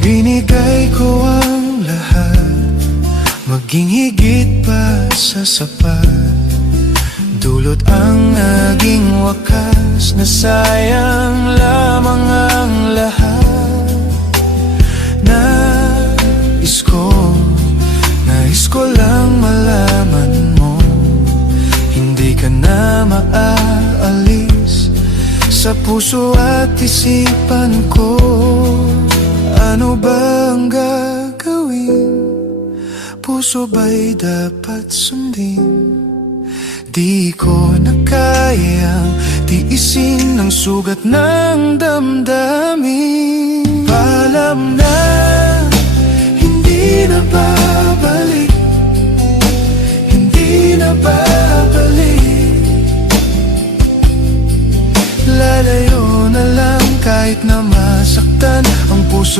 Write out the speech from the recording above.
Binigay ko ang lahat, maging higit pa sa sapat. Dulot ang naging wakas, na sayang lamang ang lahat. Nais ko lang malaman mo, hindi ka na maaalis sa puso at isipan ko. Ano bang gagawin? Puso ba'y dapat sundin? Di ko na kayang tiisin ang sugat ng damdamin. Paalam na, hindi na babalik, hindi na babalik. Lalayo na lang kahit na masaktan ang puso.